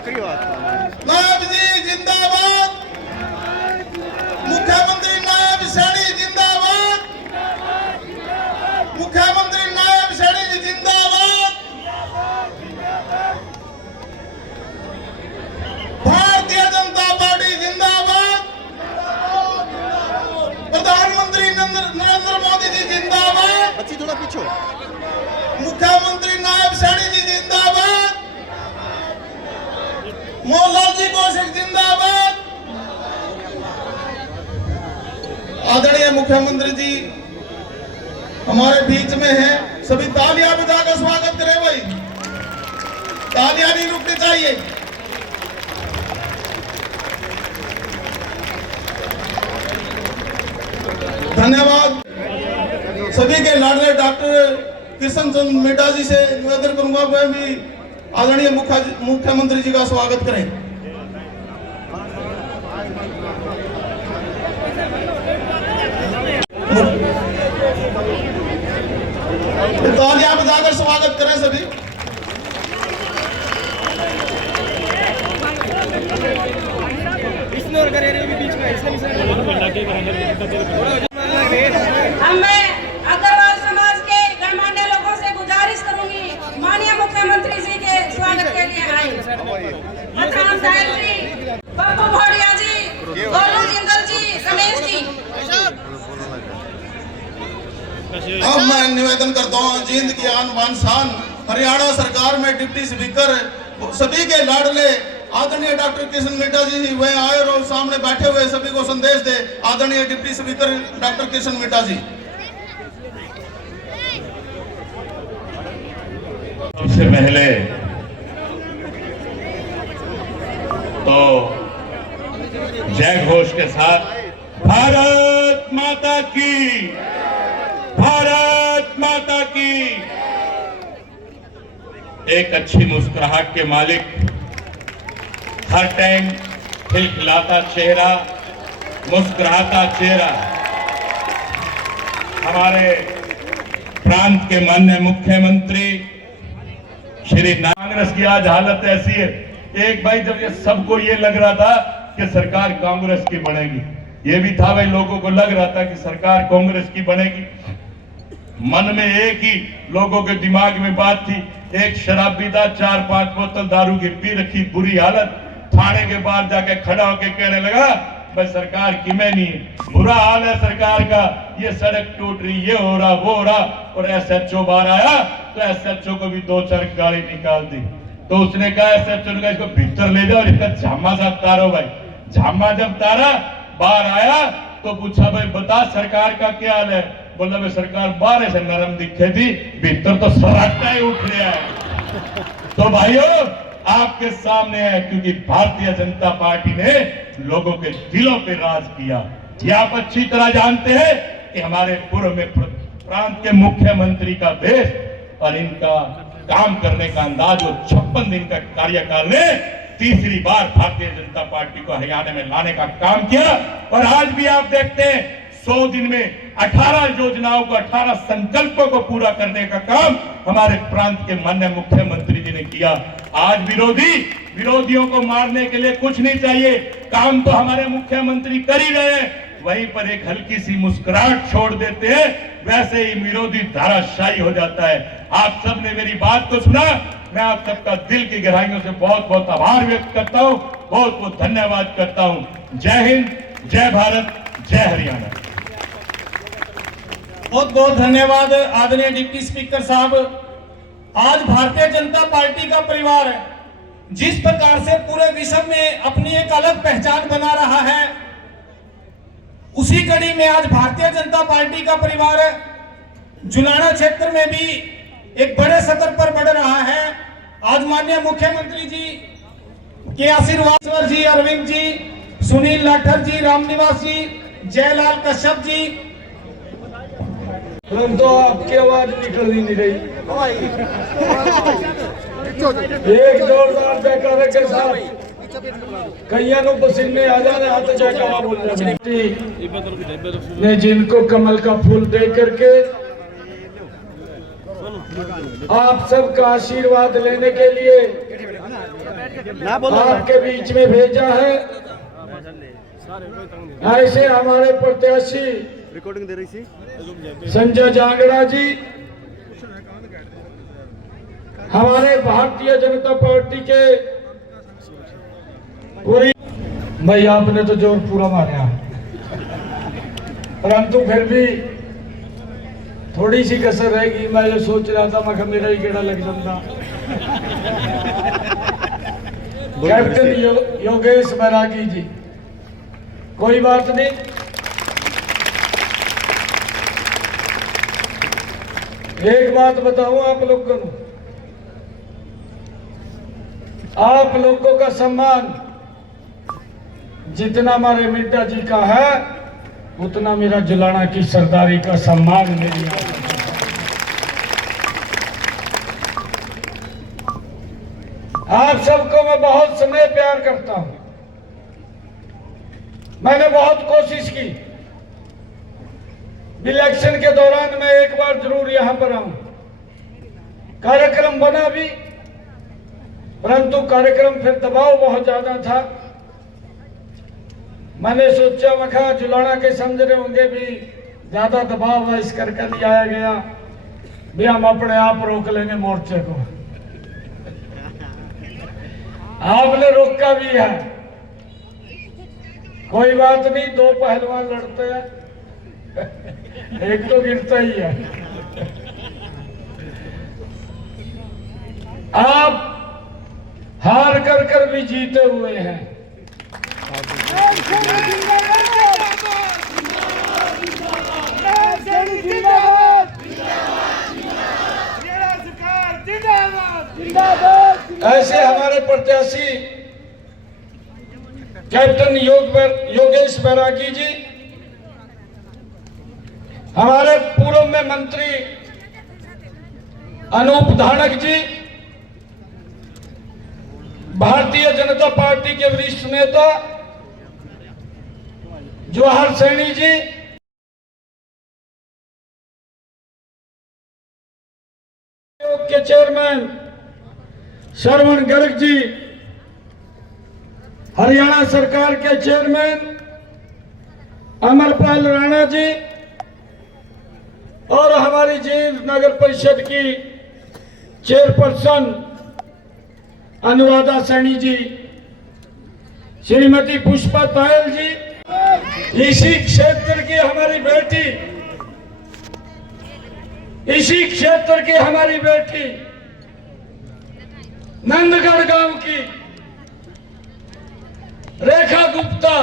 नायब जी जिंदाबाद, मुख्यमंत्री नायब सैनी जिंदाबाद, मुख्यमंत्री नायब सैनी जी जिंदाबाद, भारतीय जनता पार्टी जिंदाबाद, प्रधानमंत्री नरेंद्र मोदी जी जिंदाबाद, थोड़ा पीछे, मुख्यमंत्री नायब सैनी जी जिंदाबाद, मोहनलाल जी कौशिक जिंदाबाद। आदरणीय मुख्यमंत्री जी हमारे बीच में हैं, सभी तालियां बजाकर स्वागत करें भाई, तालियां नहीं रुकनी चाहिए। धन्यवाद। सभी के लाडले डॉक्टर किशन चंद मेटा जी से निवेदन करूंगा वह भी आदरणीय मुख्यमंत्री जी का स्वागत करें। तालियां बजाकर स्वागत करें सभी। इसमें और करेंगे बीच में मैं अग्रवाल समाज के गणमान्य लोगों से गुजारिश करूंगी, माननीय मुख्यमंत्री जी के स्वागत के लिए आए। मकान साहिल जी, पप्पू भोड़िया जी, गोलू जिंदल जी, रमेश जी। अब मैं निवेदन करता हूँ जींद की आन बान शान हरियाणा सरकार में डिप्टी स्पीकर सभी के लाडले आदरणीय डॉक्टर किशन मेटा जी वह आए और सामने बैठे हुए सभी को संदेश दे। आदरणीय deputy speaker doctor Kishan Meta ji. सबसे पहले तो जय घोष के साथ भारत माता की, भारत माता की। एक अच्छी मुस्कुराहट के मालिक, हर टाइम खिलखिलाता चेहरा, मुस्कुराता चेहरा, हमारे प्रांत के माननीय मुख्यमंत्री श्री कांग्रेस की आज हालत ऐसी है। एक भाई जब ये सबको ये लग रहा था कि सरकार कांग्रेस की बनेगी, ये भी था भाई लोगों को लग रहा था कि सरकार कांग्रेस की बनेगी। मन में एक ही लोगों के दिमाग में बात थी, एक शराबी था 4-5 बोतल दारू की पी रखी, बुरी हालत, थाने के बाहर जाके खड़ा होके कहने लगा भाई सरकार की में नहीं, बुरा हाल है सरकार का, ये सड़क टूट रही, ये हो रहा, वो हो रहा। और एसएचओ बाहर आया तो एसएचओ को भी 2-4 गाड़ी निकाल दी। तो उसने कहा एसएचओ ने कहा इसको भीतर ले जाओ, इसका झामा साहब तारो भाई। झामा जब तारा बाहर आया तो पूछा भाई बता सरकार का क्या हाल है? बोला भाई सरकार बाहर से नरम दिखे थी, भीतर तो सराटा ही उठ रहा है। तो भाइयों आपके सामने है, क्योंकि भारतीय जनता पार्टी ने लोगों के दिलों पे राज किया। ये आप अच्छी तरह जानते हैं कि हमारे पूर्व में प्रांत के मुख्यमंत्री का देश और इनका काम करने का अंदाज, वो 56 दिन का कार्यकाल ने तीसरी बार भारतीय जनता पार्टी को हरियाणा में लाने का काम किया। और आज भी आप देखते हैं 100 दिन में 18 योजनाओं को, 18 संकल्पों को पूरा करने का काम हमारे प्रांत के माननीय मुख्यमंत्री जी ने किया। आज विरोधियों को मारने के लिए कुछ नहीं चाहिए, काम तो हमारे मुख्यमंत्री कर ही रहे हैं। वहीं पर एक हल्की सी मुस्कुराहट छोड़ देते हैं, वैसे ही विरोधी धाराशायी हो जाता है। आप सब ने मेरी बात को सुना, मैं आप सबका दिल की गहराइयों से बहुत बहुत आभार व्यक्त करता हूं, बहुत बहुत धन्यवाद करता हूं। जय हिंद, जय भारत, जय हरियाणा। बहुत बहुत धन्यवाद आदरणीय डिप्टी स्पीकर साहब। आज भारतीय जनता पार्टी का परिवार जिस प्रकार से पूरे विश्व में अपनी एक अलग पहचान बना रहा है, उसी कड़ी में आज भारतीय जनता पार्टी का परिवार जुलाना क्षेत्र में भी एक बड़े स्तर पर बढ़ रहा है। आज माननीय मुख्यमंत्री जी के आशीर्वाद जी, अरविंद जी, सुनील लाठर जी, रामनिवास जी, जयलाल कश्यप जी, तो आपकी आवाज निकल ही नहीं रही। एक जोरदार जयकारे के साथ कईयां नु पसीने आ जाने, हाथ जयकारा बोल जाने ने जिनको कमल का फूल दे करके आप सबका आशीर्वाद लेने के लिए आपके बीच में भेजा है। ऐसे हमारे प्रत्याशी रिकॉर्डिंग दे रही थी संजय जांगड़ा जी हमारे भारतीय जनता पार्टी के पूरी भाई आपने तो जोर पूरा मारा, परंतु फिर भी थोड़ी सी कसर रहेगी। मैं ये सोच रहा था मैं मेरा ही गेड़ा लग जाता। कैप्टन योगेश बैरागी जी, कोई बात नहीं, एक बात बताऊं आप लोगों को, आप लोगों का सम्मान जितना हमारे मिड्डा जी का है उतना मेरा जुलाना की सरदारी का सम्मान मेरी। आप सबको मैं बहुत स्नेह प्यार करता हूं। मैंने बहुत कोशिश की इलेक्शन के दौरान मैं एक बार जरूर यहां पर आऊं। कार्यक्रम बना भी, परंतु कार्यक्रम फिर दबाव बहुत ज्यादा था। मैंने सोचा मैं जुलाना के समझ रहे होंगे भी ज्यादा दबाव है, इस करके नहीं आया गया भी हम अपने आप रोक लेंगे मोर्चे को। आपने रोका भी है, कोई बात नहीं, दो पहलवान लड़ते हैं, एक तो गिरता ही है। आप हार कर कर भी जीते हुए हैं। ऐसे हमारे प्रत्याशी कैप्टन योगेश बैरागी जी, हमारे पूर्व में मंत्री अनूप धानक जी, भारतीय जनता पार्टी के वरिष्ठ नेता जवाहर सैनी जी, के चेयरमैन श्रवण गर्ग जी, हरियाणा सरकार के चेयरमैन अमरपाल राणा जी और हमारी जींद नगर परिषद की चेयरपर्सन अनुराधा सैनी जी, श्रीमती पुष्पा तायल जी, इसी क्षेत्र की हमारी बेटी, इसी क्षेत्र की हमारी बेटी नंदगढ़ गांव की रेखा गुप्ता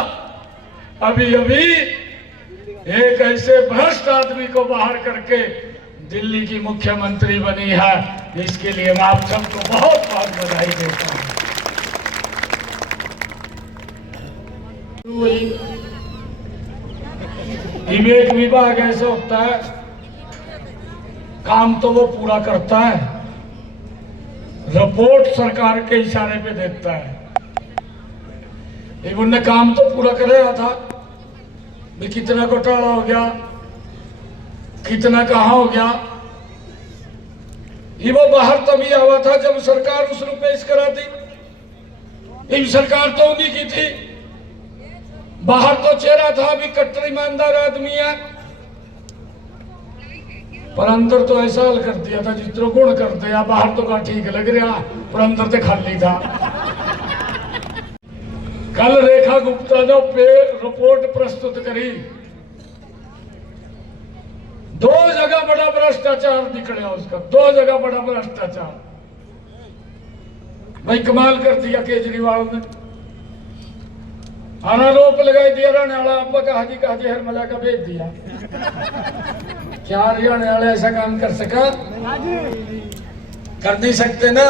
अभी अभी एक ऐसे भ्रष्ट आदमी को बाहर करके दिल्ली की मुख्यमंत्री बनी है। इसके लिए मैं आप सबको बहुत बहुत बधाई देता हूं। विवेक विभाग ऐसा होता है, काम तो वो पूरा करता है, रिपोर्ट सरकार के इशारे पे देता है। एक उनने काम तो पूरा कराया था भी कितना घोटाला हो गया, कितना कहाँ हो गया, ये वो बाहर तभी आवा था जब सरकार उस रुपये करा दी। ये सरकार तो उन्हीं की थी, बाहर तो चेहरा था भी कट्टर ईमानदार आदमी है, पर अंदर तो ऐसा हल कर दिया था जितना गुण करते हैं। बाहर तो का ठीक लग रहा, पर अंदर तो खाली था। कल रेखा गुप्ता ने रिपोर्ट प्रस्तुत करी, दो जगह बड़ा भ्रष्टाचार निकला उसका, दो जगह बड़ा भ्रष्टाचार। भाई कमाल कर दिया केजरीवाल ने, आरोप लगाई दिया रहने वाला अब्बा कहा जी हर मला का भेज दिया। क्या हरियाणा वाले ऐसा काम कर सका? कर नहीं सकते ना।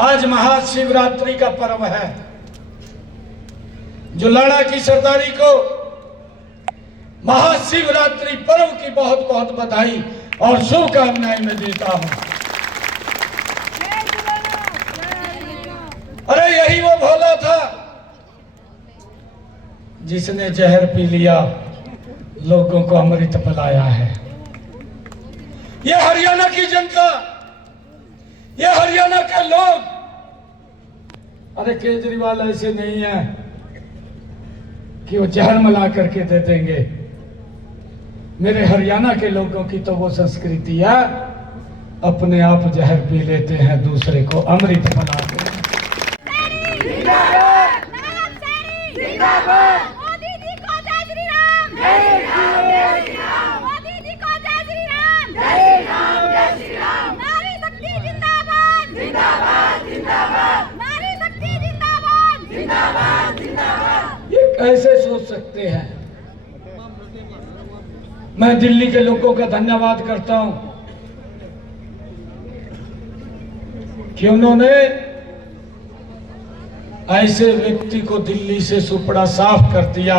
आज महाशिवरात्रि का पर्व है, जुलाना की सरदारी को महाशिवरात्रि पर्व की बहुत बहुत बधाई और शुभकामनाएं मैं देता हूं। अरे यही वो भोला था जिसने जहर पी लिया, लोगों को अमृत पिलाया है। ये हरियाणा की जनता, ये हरियाणा के लोग, अरे केजरीवाल ऐसे नहीं है कि वो जहर मिला करके दे देंगे। मेरे हरियाणा के लोगों की तो वो संस्कृति है, अपने आप जहर पी लेते हैं, दूसरे को अमृत बनाते हैं। मोदी जी को जय श्री राम, जय राम, मोदी जी को जय श्री राम, जय राम, जय श्री राम। नारी शक्ति जिंदाबाद, जिंदाबाद, जिंदाबाद, नारी शक्ति जिंदाबाद, जिंदाबाद, जिंदाबाद। ये कैसे सोच सकते हैं? मैं दिल्ली के लोगों का धन्यवाद करता हूं कि उन्होंने ऐसे व्यक्ति को दिल्ली से सुपड़ा साफ कर दिया।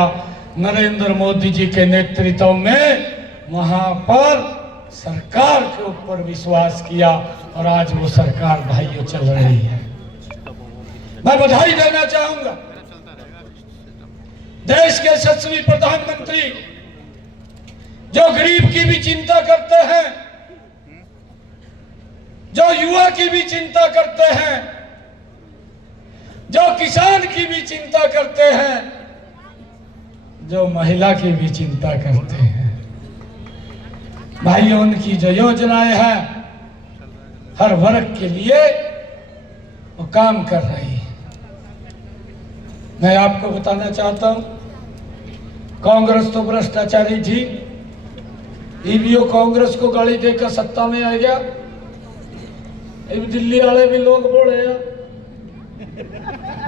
नरेंद्र मोदी जी के नेतृत्व में वहां पर सरकार के ऊपर विश्वास किया और आज वो सरकार भाइयों चल रही है। मैं बधाई देना चाहूंगा देश के यशस्वी प्रधानमंत्री जो गरीब की भी चिंता करते हैं, जो युवा की भी चिंता करते हैं, जो किसान की भी चिंता करते हैं, जो महिला की भी चिंता करते हैं। भाइयों, उनकी जो योजनाएं हैं हर वर्ग के लिए वो काम कर रही है। मैं आपको बताना चाहता हूं, कांग्रेस तो भ्रष्टाचारी थी, ईवीओ कांग्रेस को गाली देकर सत्ता में आ गया। दिल्ली वाले भी लोग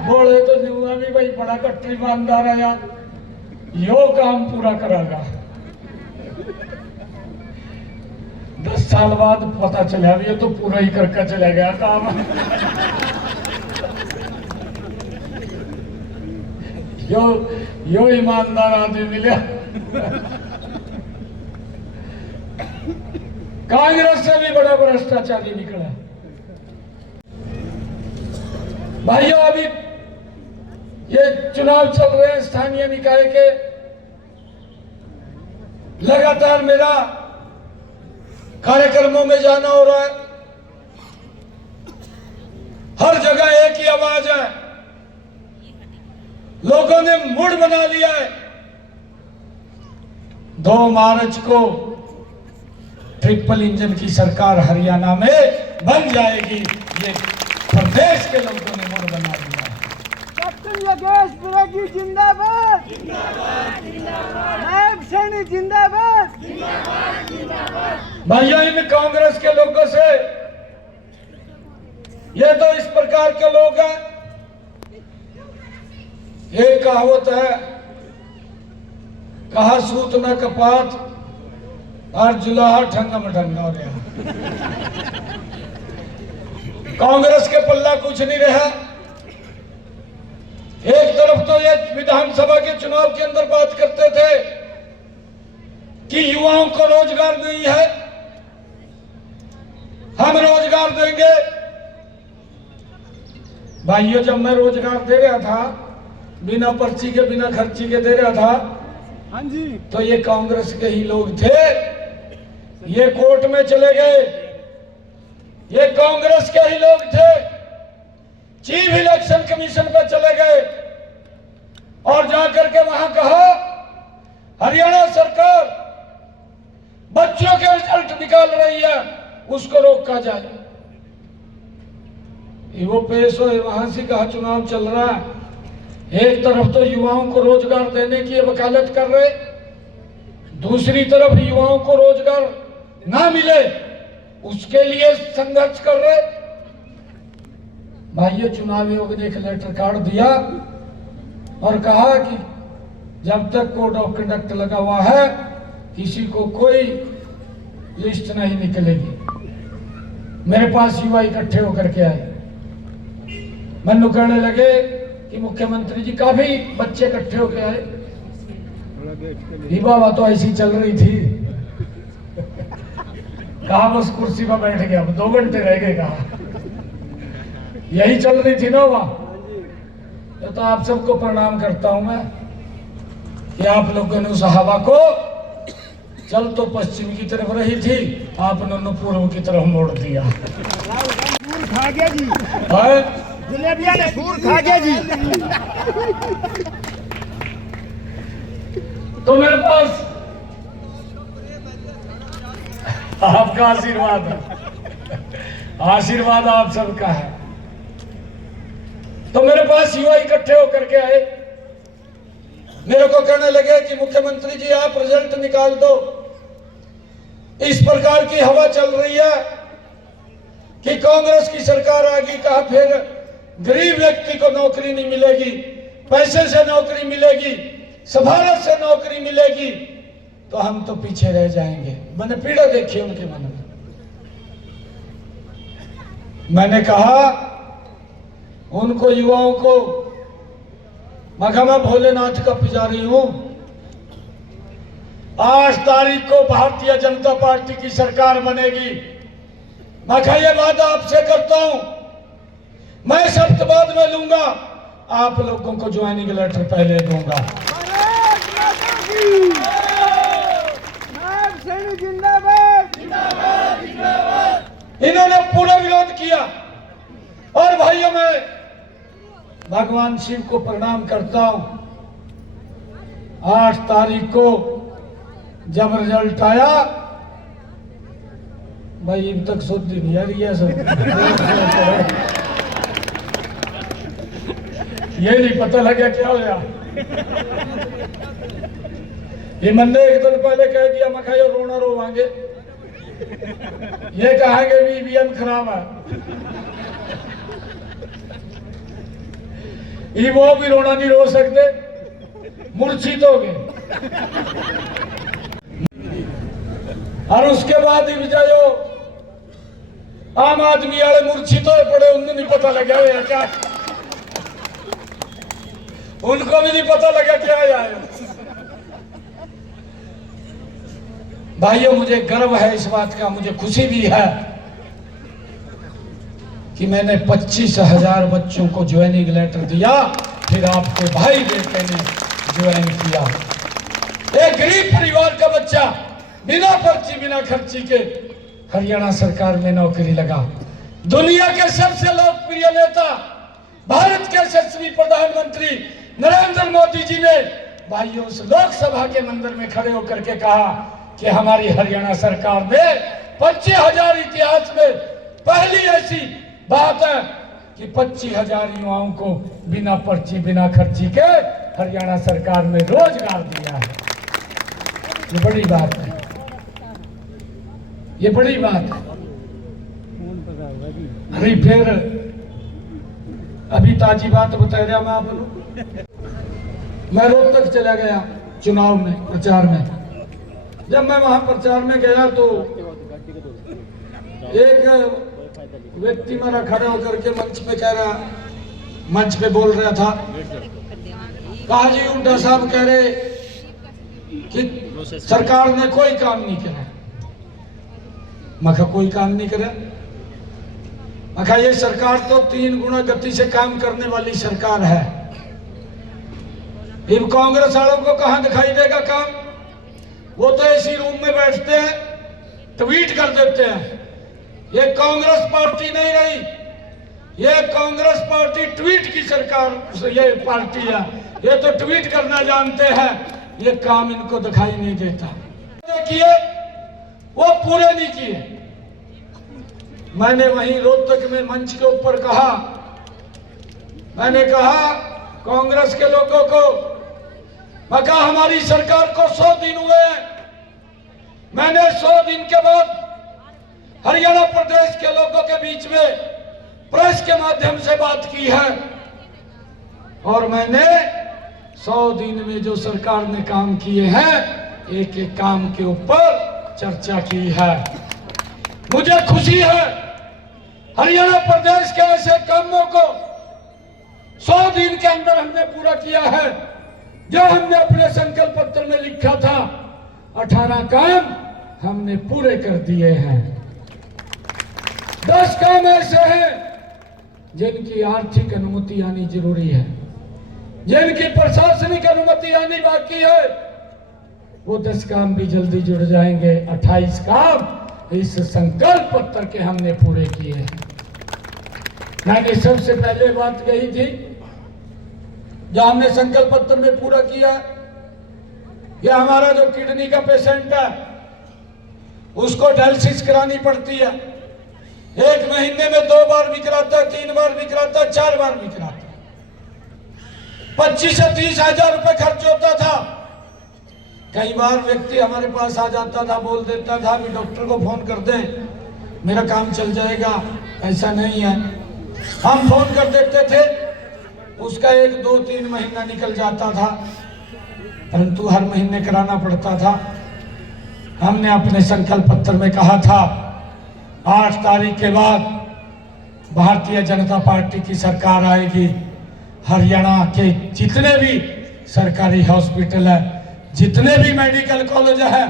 बोले तो जुआ भी भाई बड़ा कट्टर ईमानदार आया, यो काम पूरा करागा। 10 साल बाद पता चला भी ये तो पूरा ही करके चला गया काम। यो ईमानदार आदमी मिले। कांग्रेस से भी बड़ा भ्रष्टाचारी निकला। भाइयों, अभी ये चुनाव चल रहे हैं स्थानीय निकाय के, लगातार मेरा कार्यक्रमों में जाना हो रहा है। हर जगह एक ही आवाज है, लोगों ने मूड बना लिया है। 2 मार्च को ट्रिपल इंजन की सरकार हरियाणा में बन जाएगी, ये प्रदेश के लोगों ने मूड बना लिया है। कैप्टन योगेश बिरागी जिंदाबाद, जिंदाबाद, जिंदाबाद, नायब सैनी जिंदाबाद, जिंदाबाद, जिंदाबाद। भाइयों, इन कांग्रेस के लोगों से, ये तो इस प्रकार के लोग हैं। एक कहावत है, कहा सूत न कपात और जुलाहा ठंगम ठंगा हो गया। कांग्रेस के पल्ला कुछ नहीं रहा। एक तरफ तो ये विधानसभा के चुनाव के अंदर बात करते थे कि युवाओं को रोजगार नहीं है, हम रोजगार देंगे। भाइयों, जब मैं रोजगार दे रहा था, बिना पर्ची के बिना खर्ची के दे रहा था, हाँ जी, तो ये कांग्रेस के ही लोग थे। ये कोर्ट में चले गए, ये कांग्रेस के ही लोग थे। चीफ इलेक्शन कमीशन पर चले गए और जाकर के वहां कहा, हरियाणा सरकार बच्चों के रिजल्ट निकाल रही है, उसको रोका जाए। वो पेश हुए, वहां से कहा चुनाव चल रहा है। एक तरफ तो युवाओं को रोजगार देने की वकालत कर रहे, दूसरी तरफ युवाओं को रोजगार ना मिले उसके लिए संघर्ष कर रहे। भाइयों, चुनाव आयोग ने एक लेटर कार्ड दिया और कहा कि जब तक कोड ऑफ कंडक्ट लगा हुआ है, किसी को कोई लिस्ट नहीं निकलेगी। मेरे पास युवा इकट्ठे होकर के आए, मनु कहने लगे कि मुख्यमंत्री जी, काफी बच्चे इकट्ठे होकर आए, बाबा तो ऐसी चल रही थी। कहा बस कुर्सी पर बैठ गया, 2 घंटे रह गए। कहा यही चल रही थी ना वहां। तो आप सबको प्रणाम करता हूं मैं कि आप लोगों ने उस हवा को चल तो पश्चिम की तरफ रही थी, आपने न पूर्व की तरफ मोड़ दिया। सूर खा गया जी, है? जलेबिया ने सूर खा गया जी। तो मेरे पास आपका आशीर्वाद है, आशीर्वाद आप सबका है। तो मेरे पास युवा इकट्ठे होकर के आए, मेरे को कहने लगे कि मुख्यमंत्री जी आप रिजल्ट निकाल दो। इस प्रकार की हवा चल रही है कि कांग्रेस की सरकार आ गई, कहा फिर गरीब व्यक्ति को नौकरी नहीं मिलेगी, पैसे से नौकरी मिलेगी, सफारत से नौकरी मिलेगी, तो हम तो पीछे रह जाएंगे। मैंने पीड़ा देखी उनके मन में। मैंने कहा उनको युवाओं को, मैं भोलेनाथ का पुजारी हूं, 8 तारीख को भारतीय जनता पार्टी की सरकार बनेगी। मैं ये वादा आपसे करता हूं, मैं शब्द बाद में लूंगा, आप लोगों को ज्वाइनिंग लेटर पहले दूंगा। नायब सैनी जिंदाबाद। इन्होंने पूरा विरोध किया। और भाइयों, मैं भगवान शिव को प्रणाम करता हूं। 8 तारीख को जब रिजल्ट आया, भाई अब तक शुद्धि नहीं आ रही है सर। ये नहीं पता लगा क्या हो गया। ये मैंने एक दिन पहले कह दिया, मैं ये रोना रोवांगे, ये कहेंगे ईवीएम खराब है, ये वो भी रोना नहीं रो सकते, मूर्छित हो गए। और उसके बाद ही जो आम आदमी वाले मूर्छित हो पड़े, उन्हें नहीं पता लगा है क्या, उनको भी नहीं पता लगा क्या आया। भाइयों, मुझे गर्व है इस बात का, मुझे खुशी भी है कि मैंने 25,000 बच्चों को ज्वाइनिंग लेटर दिया, फिर आपके भाई बेटे ने ज्वाइन किया। एक गरीब परिवार का बच्चा बिना पर्ची बिना खर्ची के हरियाणा सरकार में नौकरी लगा। दुनिया के सबसे लोकप्रिय नेता, भारत के यशस्वी प्रधानमंत्री नरेंद्र मोदी जी ने भाइयों उस लोकसभा के मंदिर में खड़े होकर के कहा कि हमारी हरियाणा सरकार ने 25,000 इतिहास में पहली ऐसी बात है कि 25,000 युवाओं को बिना पर्ची बिना खर्ची के हरियाणा सरकार में रोजगार दिया है। ये बड़ी बात है, ये बड़ी बात है। अरे फिर अभी ताजी बात बता रहा मैं आपको, मैं रोहतक चला गया चुनाव में, प्रचार में। जब मैं वहां प्रचार में गया तो एक व्यक्ति मेरा खड़ा होकर के मंच पे बोल रहा था, कहा जी हुड्डा साहब कह रहे कि सरकार ने कोई काम नहीं करा। मैं कहा कोई काम नहीं करा? मैं कहा ये सरकार तो 3 गुना गति से काम करने वाली सरकार है। इन कांग्रेस वालों को कहां दिखाई देगा काम? वो तो इसी रूम में बैठते हैं, ट्वीट कर देते हैं। ये कांग्रेस पार्टी नहीं रही, ये कांग्रेस पार्टी ट्वीट की सरकार, ये पार्टी है। ये तो ट्वीट करना जानते हैं, ये काम इनको दिखाई नहीं देता। किए वो पूरे नहीं किए। मैंने वहीं रोहतक में मंच के ऊपर कहा, मैंने कहा कांग्रेस के लोगों को, मैं कहा हमारी सरकार को 100 दिन हुए हैं, मैंने 100 दिन के बाद हरियाणा प्रदेश के लोगों के बीच में प्रेस के माध्यम से बात की है और मैंने 100 दिन में जो सरकार ने काम किए हैं, एक एक काम के ऊपर चर्चा की है। मुझे खुशी है हरियाणा प्रदेश के ऐसे कामों को 100 दिन के अंदर हमने पूरा किया है। जो हमने अपने संकल्प पत्र में लिखा था, 18 काम हमने पूरे कर दिए हैं। 10 काम ऐसे हैं जिनकी आर्थिक अनुमति आनी जरूरी है, जिनकी प्रशासनिक अनुमति आनी बाकी है। वो 10 काम भी जल्दी जुड़ जाएंगे। 28 काम इस संकल्प पत्र के हमने पूरे किए हैं। मैंने सबसे पहले बात कही थी जो हमने संकल्प पत्र में पूरा किया कि हमारा जो किडनी का पेशेंट है उसको डायलिसिस करानी पड़ती है। 1 महीने में 2 बार भी कराता, 3 बार भी कराता, 4 बार भी कराता। 25 से 30 हजार रुपए खर्च होता था। कई बार व्यक्ति हमारे पास आ जाता था, बोल देता था कि डॉक्टर को फोन कर दे, मेरा काम चल जाएगा। ऐसा नहीं है, हम फोन कर देते थे, उसका 1, 2, 3 महीना निकल जाता था, परंतु हर महीने कराना पड़ता था। हमने अपने संकल्प पत्र में कहा था 8 तारीख के बाद भारतीय जनता पार्टी की सरकार आएगी। हरियाणा के जितने भी सरकारी हॉस्पिटल है, जितने भी मेडिकल कॉलेज है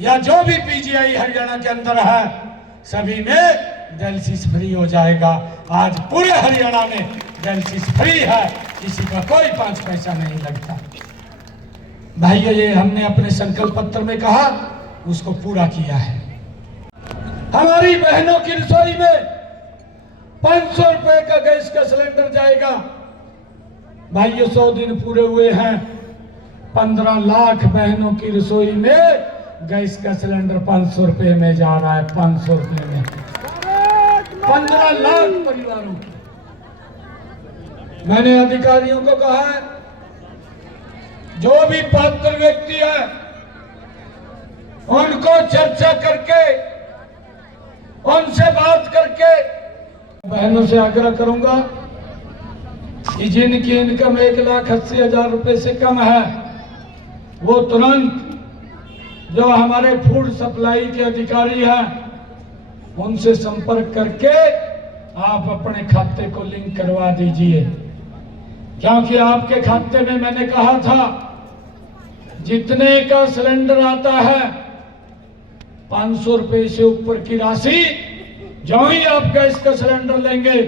या जो भी पीजीआई हरियाणा के अंदर है, सभी में डायलिसिस फ्री हो जाएगा। आज पूरे हरियाणा में डायलिसिस फ्री है, किसी का कोई 5 पैसा नहीं लगता। भाइयों, ये हमने अपने संकल्प पत्र में कहा, उसको पूरा किया है। हमारी बहनों की रसोई में 500 रुपए का गैस का सिलेंडर जाएगा। भाइयों, 100 दिन पूरे हुए हैं, 15 लाख बहनों की रसोई में गैस का सिलेंडर 500 रुपए में जा रहा है। 500 रुपए में 15 लाख परिवारों की। मैंने अधिकारियों को कहा है, जो भी पात्र व्यक्ति है उनको चर्चा करके, उनसे बात करके, बहनों से आग्रह करूंगा कि जिनकी इनकम 1,80,000 रुपए से कम है, वो तुरंत जो हमारे फूड सप्लाई के अधिकारी हैं उनसे संपर्क करके आप अपने खाते को लिंक करवा दीजिए। क्योंकि आपके खाते में मैंने कहा था जितने का सिलेंडर आता है 500 रुपए से ऊपर की राशि जो ही आप गैस का सिलेंडर लेंगे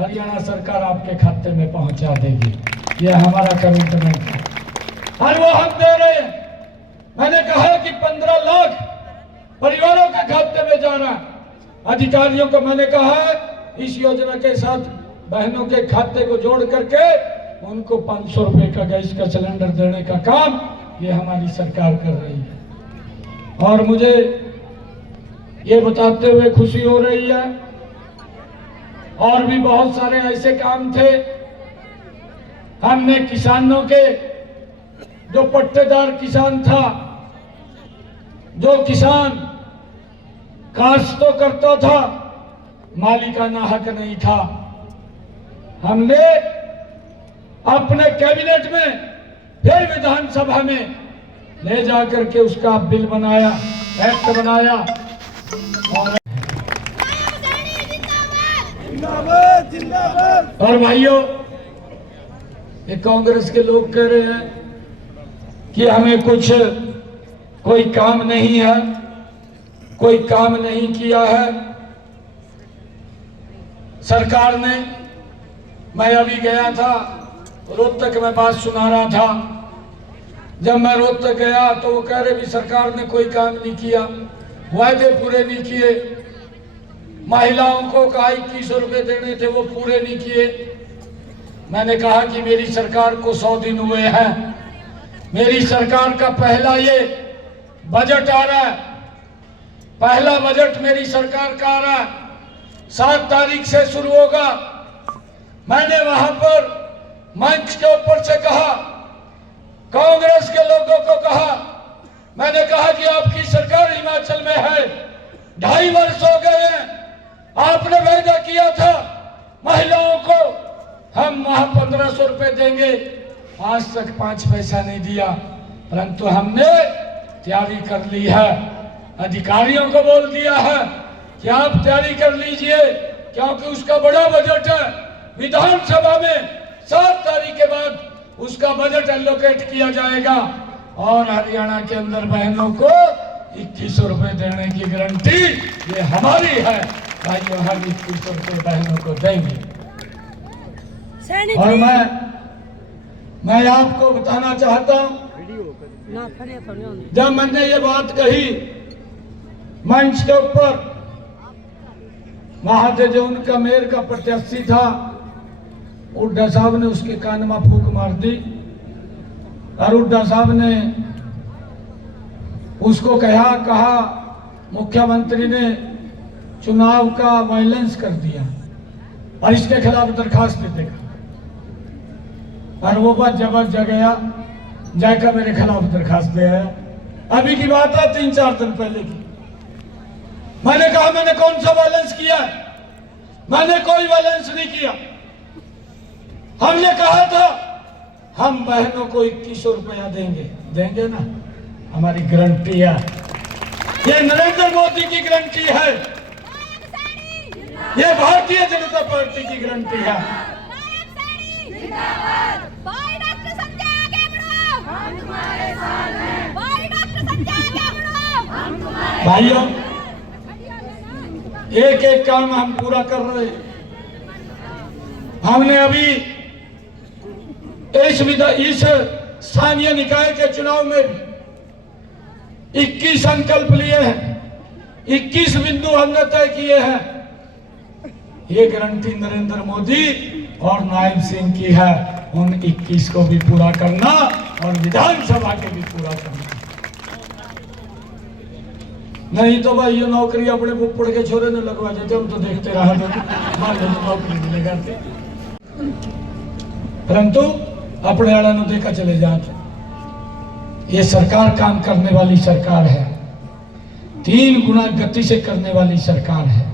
हरियाणा सरकार आपके खाते में पहुंचा देगी। यह हमारा कमिटमेंट है और वो हम दे रहे हैं। मैंने कहा कि 15 लाख परिवारों के खाते में जा रहा है। अधिकारियों को मैंने कहा इस योजना के साथ बहनों के खाते को जोड़ करके उनको 500 रुपए का गैस का सिलेंडर देने का काम ये हमारी सरकार कर रही है। और मुझे ये बताते हुए खुशी हो रही है, और भी बहुत सारे ऐसे काम थे। हमने किसानों के, जो पट्टेदार किसान था, जो किसान काश्त तो करता था, मालिकाना हक नहीं था, हमने अपने कैबिनेट में फिर विधानसभा में ले जाकर के उसका बिल बनाया, एक्ट बनाया। और भाइयों, ये कांग्रेस के लोग कह रहे हैं कि हमें कोई काम नहीं है, कोई काम नहीं किया है सरकार ने। मैं अभी गया था रोहतक में, बात सुना रहा था। जब मैं रोहतक गया तो वो कह रहे भी सरकार ने कोई काम नहीं किया, वायदे पूरे नहीं किए, महिलाओं को कहा 2100 रुपए देने थे वो पूरे नहीं किए। मैंने कहा कि मेरी सरकार को 100 दिन हुए हैं, मेरी सरकार का पहला ये बजट आ रहा है, पहला बजट मेरी सरकार का आ रहा है, 7 तारीख से शुरू होगा। मैंने वहां पर मंच के ऊपर से कहा, कांग्रेस के लोगों को कहा, मैंने कहा कि आपकी सरकार हिमाचल में है, 2.5 वर्ष हो गए हैं, आपने वायदा किया था महिलाओं को हम वहां 1500 रुपए देंगे, आज तक 5 पैसा नहीं दिया। परंतु हमने तैयारी कर ली है, अधिकारियों को बोल दिया है कि आप तैयारी कर लीजिए, क्योंकि उसका बड़ा बजट है। विधानसभा में 7 तारीख के बाद उसका बजट एलोकेट किया जाएगा और हरियाणा के अंदर बहनों को 2100 रुपए देने की गारंटी ये हमारी है। भाइयों, हम 2100 रुपए बहनों को देंगे। और मैं आपको बताना चाहता हूं जब मैंने ये बात कही मंच के ऊपर, वहां से जो उनका मेयर का प्रत्याशी था हुड्डा साहब ने उसके कान में फूंक मार दी और हुड्डा साहब ने उसको कहा मुख्यमंत्री ने चुनाव का वायलेंस कर दिया और इसके खिलाफ दरखास्त देगा। और वो बात जब गया जाकर मेरे खिलाफ दरखास्त दे आया। अभी की बात है 3-4 दिन पहले की। मैंने कहा मैंने कौन सा वायलेंस किया है? मैंने कोई वायलेंस नहीं किया। हमने कहा था हम बहनों को 2100 रुपया देंगे ना, हमारी गारंटी है। ये नरेंद्र मोदी की गारंटी है, ये भारतीय जनता पार्टी की गारंटी है। भाई डॉक्टर संजय आगे बढ़ो, हम तुम्हारे साथ हैं। भाई डॉक्टर संजय आगे बढ़ो। भाइयों, एक एक काम हम पूरा कर रहे हैं। हमने अभी इस स्थानीय निकाय के चुनाव में 21 संकल्प लिए हैं, 21 बिंदु हमने तय किए हैं। ये गारंटी नरेंद्र मोदी और नायब सिंह की है। उन 21 को भी पूरा करना और विधानसभा के भी पूरा करना। नहीं तो भाई ये नौकरी अपने बुप्पड़ के छोरे ने लगवा देते, हम तो देखते रहा नौकरी मिलेगा। परंतु अपने आड़ा नु देखा चले जाते। ये सरकार काम करने वाली सरकार है, 3 गुना गति से करने वाली सरकार है।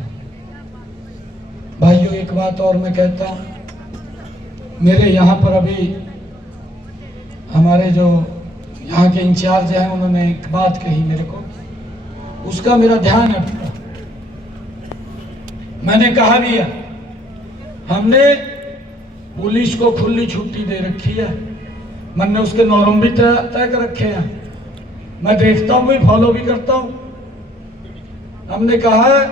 भाइयों, एक बात और मैं कहता हूं, मेरे यहाँ पर अभी हमारे जो यहाँ के इंचार्ज हैं उन्होंने एक बात कही मेरे को, उसका मेरा ध्यान है। मैंने कहा भी है, हमने पुलिस को खुली छुट्टी दे रखी है, मैंने उसके नॉर्म भी तय कर रखे हैं, मैं देखता हूं भी, फॉलो भी करता हूं। हमने कहा है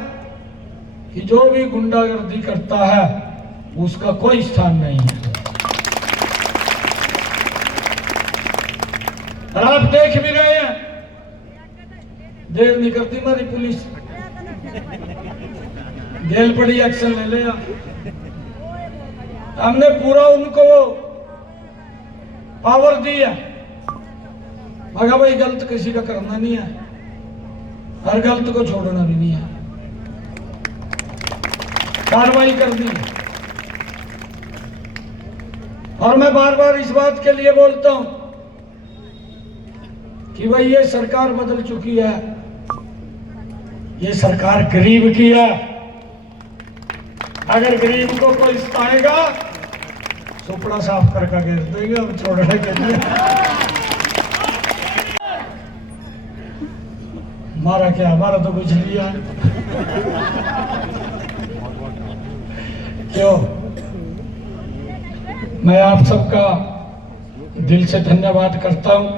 कि जो भी गुंडागर्दी करता है उसका कोई स्थान नहीं है। और आप देख भी रहे हैं, देर नहीं करती हमारी पुलिस, जेल पड़ी एक्शन ले लिया। हमने पूरा उनको पावर दी है। मगर भाई गलत किसी का करना नहीं है, हर गलत को छोड़ना भी नहीं है, कार्रवाई करनी है। और मैं बार बार इस बात के लिए बोलता हूं कि भाई ये सरकार बदल चुकी है, ये सरकार गरीब की है। अगर गरीब को कोई सताएगा सुपड़ा साफ करके गिर देंगे, हम छोड़ने के लिए। हमारा क्या, हमारा तो कुछ लिया है। क्यों? मैं आप सबका दिल से धन्यवाद करता हूं।